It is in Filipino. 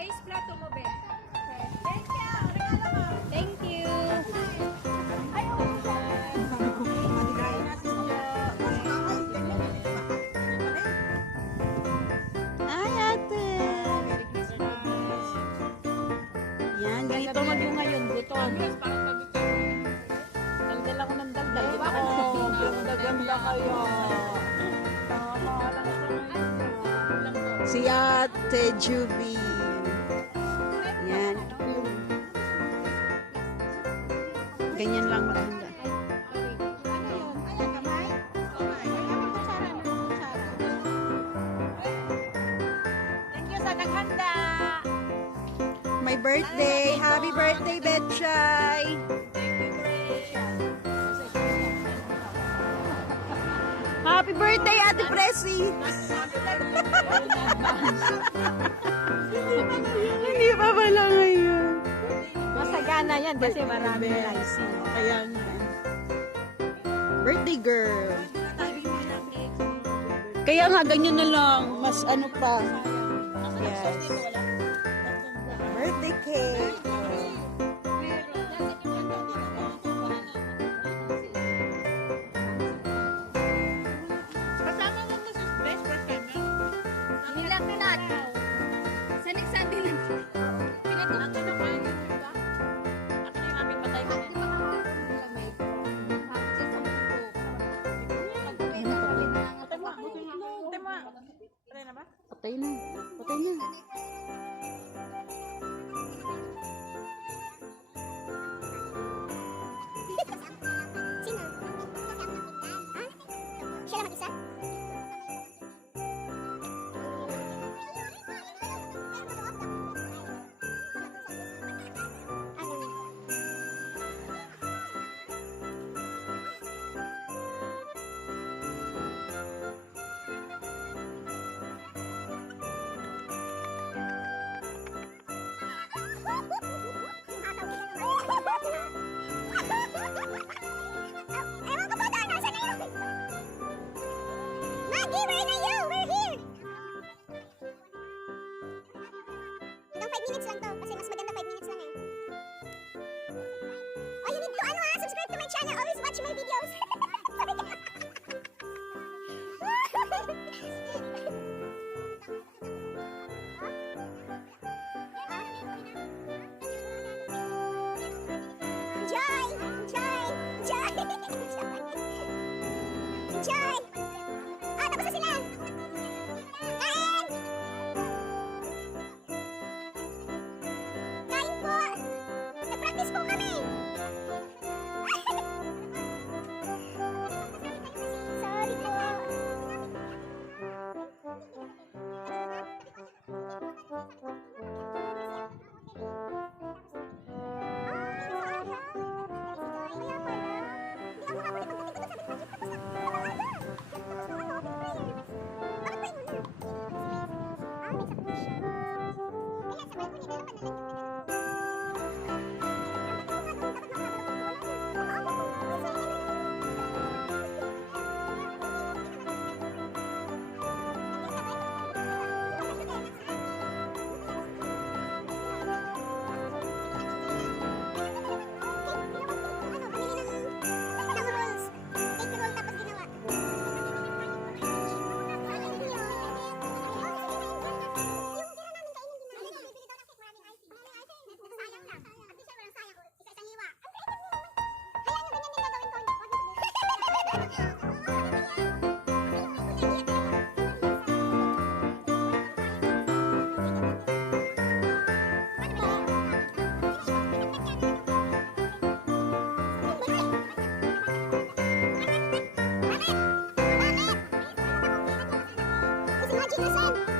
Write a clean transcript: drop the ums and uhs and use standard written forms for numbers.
Face plato mo, be. Thank you. Regalo mo. Thank you. Ay, ate. Yan, ganito mag-bunga yun. Buton. Daldal ako ng daldal. Di ba? Ganda kayo. Si Ate Juby. Yan. Ganyan lang maganda. Thank you sa naghanda. My birthday. Happy birthday, Betchay. Happy birthday, Ate Presi. Hindi pa pala ngayon. Masagana yan kasi maraming icing. Kaya nga. Birthday girl. Kaya nga, ganyan na lang. Mas ano pa. Yes. Birthday cake. Nilang pinat. Sa next Sunday lang. Pinatuto na kayo. Ako na yung aming patay ko. Patay na. Patay na. Siya lang mag-isa? Ewan ko ba tayo? Nasaan na yun? Maggie, where are you? We're here! Itong 5 minutes lang to. Kasi mas maganda 5 minutes lang eh. Oh, you need to subscribe to my channel. Always watch my videos. Enjoy! Enjoy! Enjoy! Enjoy! Ah, tapos na sila! Kain! Kain po! Nag-practice po kami! Sorry po! Imagine